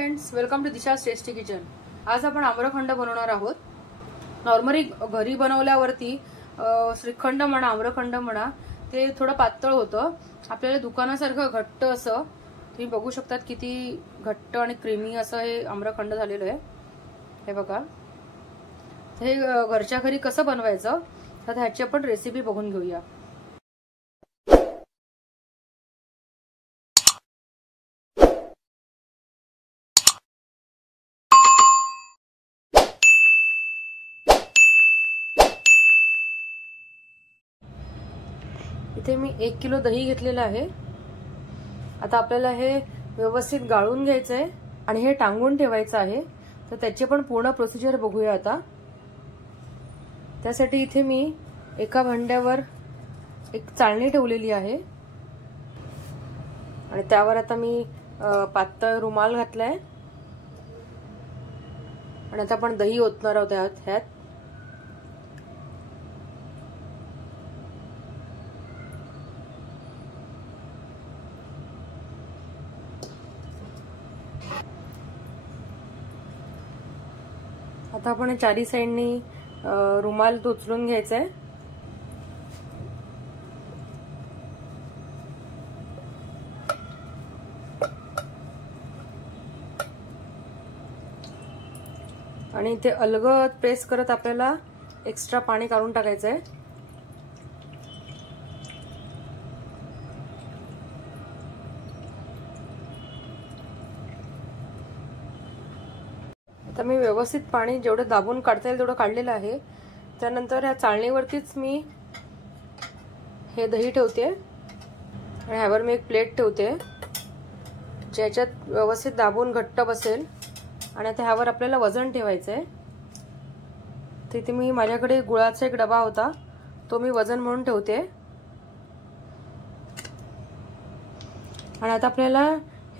Friends, welcome to Disha's tasty kitchen. आज आपण आम्रखंड बनवणार आहोत। नॉर्मली घरी बनवल्यावरती श्रीखंड म्हणा आम्रखंड म्हणा ते थोडं पातळ होतं। आपल्याला दुकानासारखं घट्ट असं तुम्ही बघू शकतात किती घट्ट आणि क्रीमी असं हे आम्रखंड झालेलं आहे। हे बघा, हे घरच्या घरी कसं बनवायचं तर ह्याची आपण रेसिपी बघून घेऊया। इथे मी 1 किलो दही घेतलेलं आहे। आता आपल्याला हे व्यवस्थित गाळून घ्यायचं आहे आणि हे टांगून ठेवायचं आहे। तर त्याची पण पूर्ण प्रोसिजर बघूया आता। त्यासाठी इथे मी एका भांड्यावर एक चाळणी ठेवलेली आहे आणि त्यावर आता मी पातळ रुमाल घातलाय आणि आता आपण दही ओतणार आहोत ह्यात। आता आपण चारी साइडनी रुमाल उचलून घ्यायचा आहे। आणि इथे अलगद प्रेस करत आपल्याला एक्स्ट्रा पाणी काढून टाकायचं आहे। आता मी व्यवस्थित पाणी जेवढं दाबून काढता येईल तेवढं काढलेलं आहे। त्यानंतर ह्या चाळणीवरतीच मी हे दही ठेवते आणि ह्यावर मी एक प्लेट ठेवते ज्याच्यात व्यवस्थित दाबून घट्ट बसेल। आणि आता ह्यावर आपल्याला वजन ठेवायचं आहे। तिथे मी माझ्याकडे गुळाचा एक डबा होता तो मी वजन म्हणून ठेवते। आणि आता आपल्याला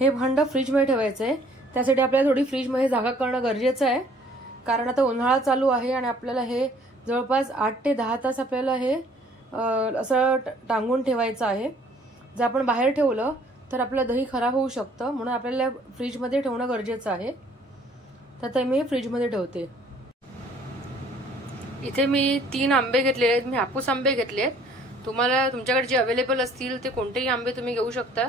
हे भांड फ्रीज मध्ये ठेवायचं आहे। त्यासाठी आपल्याला थोडी फ्रीज मध्ये जागा करणं गरजेचं आहे, कारण आता उन्हाळा चालू आहे आणि आपल्याला हे जवळपास 8 ते 10 तास आपल्याला हे असं टांगून ठेवायचं आहे। जर आपण बाहेर ठेवलं तर आपलं दही खराब होऊ शकतं, म्हणून आपल्याला फ्रीज मध्ये ठेवणं गरजेचं आहे। तर ते मी फ्रीज मध्ये ठेवते। इथे मी 3 आंबे घेतले आहेत। मी हापूस आंबे घेतले आहेत। तुम्हाला तुमच्याकडे जे अवेलेबल असतील ते कोणतेही आंबे तुम्ही घेऊ शकता।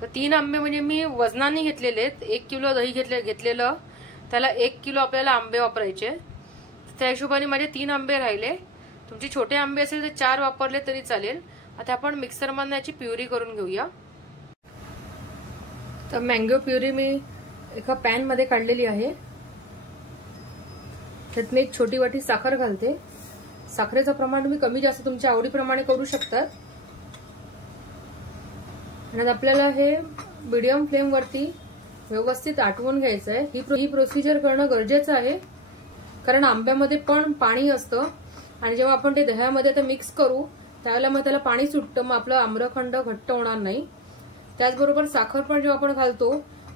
तर 3 आंबे म्हणजे मी वजनाने घेतलेले आहेत। 1 किलो दही घेतलेलं त्याला 1 किलो आपल्याला आंबे वापरायचे। त्या हिशोबाने माझे 3 आंबे राहिले। तुमचे छोटे आंबे असेल तर 4 वापरले तरी चालेल। आता आपण मिक्सर मधून याची प्युरी करून घेऊया। तर मँगो प्युरी मी एका पॅन मध्ये काढलेली आहे। त्यात मी एक छोटी वाटी साखर घालते। साखरेचं प्रमाण तुम्ही कमी जास्त तुमच्या आवडीप्रमाणे करू शकता। आणि आपल्याला हे मीडियम फ्लेम वरती व्यवस्थित आटवून घ्यायचं आहे। ही प्रोसिजर करणं गरजेचं आहे, कारण आंब्यामध्ये पण पाणी असतं आणि जेव्हा आपण ते दह्यामध्ये आता मिक्स करू त्यावेळेला मग त्याला पाणी सुटतं, मग आपलं आम्रखंड घट्ट होणार नाही। त्याचबरोबर साखर पण जेव्हा आपण घालतो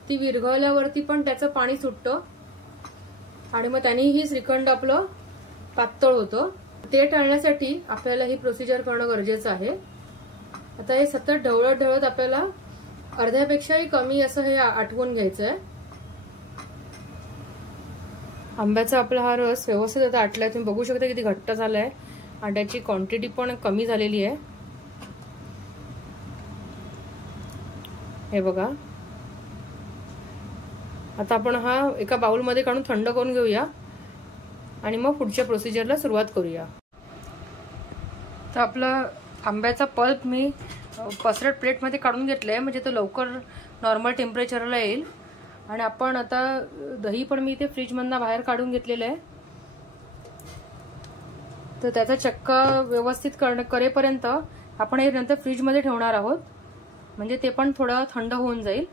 ती विरघळल्यावरती पण त्याचं पाणी सुटतं आणि मग त्याने ही श्रीखंड आपलं पातळ होतं। ते टाळण्यासाठी आपल्याला ही प्रोसिजर करणं गरजेचं आहे। आता हे सतत ढवळत ढवळत आपल्याला अर्ध्यापेक्षाही कमी असं हे आटवून घ्यायचं आहे। आंब्याचा आपला हा रस व्यवस्थित आता आटलाय। तुम्ही बघू शकता किती घट्ट झालाय आणि त्याची क्वांटिटी पण कमी झालेली आहे। हे बघा, आता आपण हा एका बाउल मध्ये काढून थंड करून घेऊया आणि मग पुढच्या प्रोसिजरला सुरुवात करूया। तर आपला आंब्याचा पल्प मी पसरट प्लेट मध्ये काढून घेतलाय, म्हणजे तो लवकर नॉर्मल टेम्परेचरला येईल। आणि आपण आता दही पण मी इथे फ्रीज मधून बाहेर काढून घेतलेलं आहे। तर त्याचा चक्का व्यवस्थित करेपर्यंत आपण हे नंतर फ्रीज मध्ये ठेवणार आहोत, म्हणजे ते पण थोडं थंड होऊन जाईल।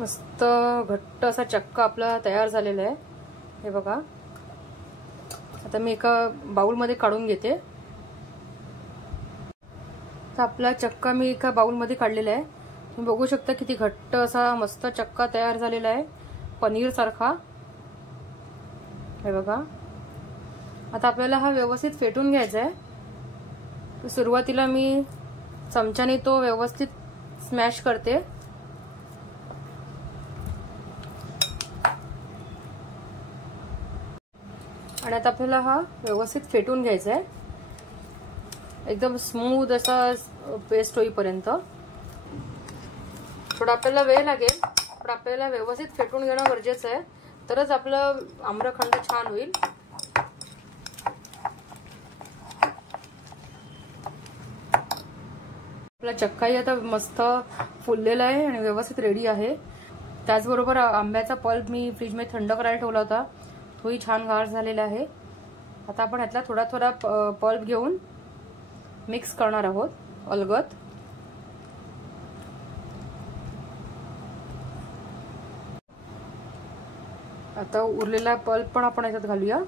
मस्त घट्ट असा चक्का आपला तयार झालेला आहे। हे बघा, आता मी एका बाउल मध्ये काढून घेते। तर आपला चक्का मी एका बाउल मध्ये काढलेला आहे। तुम्ही बघू शकता किती घट्ट असा मस्त चक्का तयार झालेला आहे, पनीर सारखा। हे बघा, आता आपल्याला हा व्यवस्थित फेटून घ्यायचा आहे। सुरुवातीला मी चमच्याने तो व्यवस्थित स्मॅश करते. आणि आता आपल्याला हा व्यवस्थित फेटून घ्यायचा आहे, एकदम स्मूथ असा पेस्ट होईपर्यंत. थोडा आपल्याला वेळ लागेल, पण आपल्याला व्यवस्थित फेटून घेणं गरजेचं आहे, तरच आपलं आम्रखंड छान होईल. आपला चक्काही आता मस्त फुललेला आहे आणि व्यवस्थित रेडी आहे. त्याचबरोबर आंब्याचा पल्प मी फ्रीजमध्ये थंड करायला ठेवला होता, तोही छान गार झालेला आहे. आता आपण ह्यातला थोडा थोडा पल्प घेऊन मिक्स करणार आहोत अलगद. आता उरलेला पल्प पण आपण याच्यात घालूया.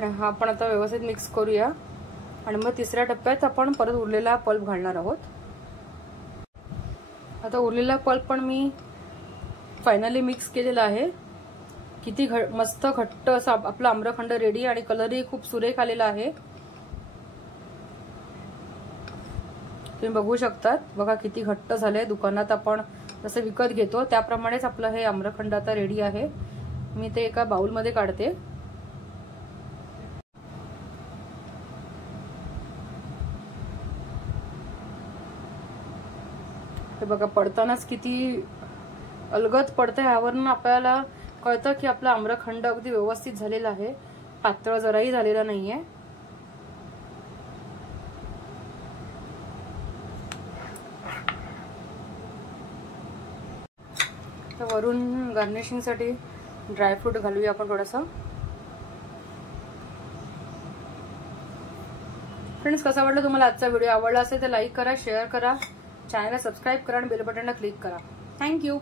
हा आपण आता व्यवस्थित मिक्स करूया आणि मग तिसऱ्या टप्प्यात आपण परत उरलेला पल्प घालणार आहोत. आता उरलेला पल्प पण मी फायनली मिक्स केलेला आहे. किती मस्त घट्ट असा आपला आम्रखंड रेडी आणि कलरही खूप सुरेख आलेला आहे. तुम्ही बघू शकतात, बघा किती घट्ट झालंय. दुकानात आपण जसं विकत घेतो त्याप्रमाणेच आपलं हे आम्रखंड आता रेडी आहे. मी ते एका बाउलमध्ये काढते. हे बघा पडतानाच किती अलगद पडतं. ह्यावरून आपल्याला कळतं की आपला आम्रखंड अगदी व्यवस्थित झालेला आहे, पातळ जराही झालेला नाहीये. तर वरून गार्निशिंगसाठी ड्रायफ्रूट घालूया आपण थोडंसं. फ्रेंड्स, कसा वाटला तुम्हाला आजचा व्हिडिओ? आवडला असेल तर लाईक करा, शेअर करा, चॅनलला सबस्क्राईब करा आणि बेल बटनला क्लिक करा. थँक्यू.